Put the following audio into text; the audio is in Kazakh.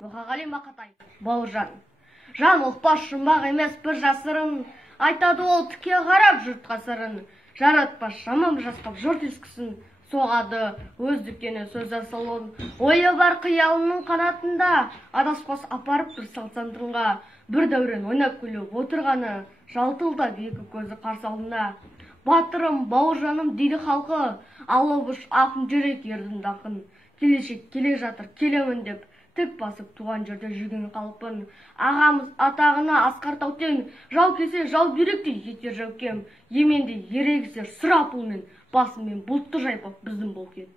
Мұқағали Мақатай. Бауыржан. Жан ұқпас жұмбақ емес бір жасырын, айтады ол тіке қарап жұртқа сырын. Жаратпас жаман жасқап жұрт ескісін, соғады өздіктені сөз асылын. Ойы бар қиялының қанатында, адаспас апарып бір салсандырынға. Бір дәурен ойнап күліп отырғаны, жалтылдап екі көзі қарсы алдында. Батырым, бауыржаным дейді халқы, алыбыш ақын жүрек ердің дақын. Келешек келе жатыр, келемін деп, тік басып туған жерде жүрген қалпын. Ағамыз атағына асқар таутен, жау кесе жау бүйректей жетер жаукем. Еменде ерегісер сұрапылмен, басымен бұлтты жайпап біздің болкен.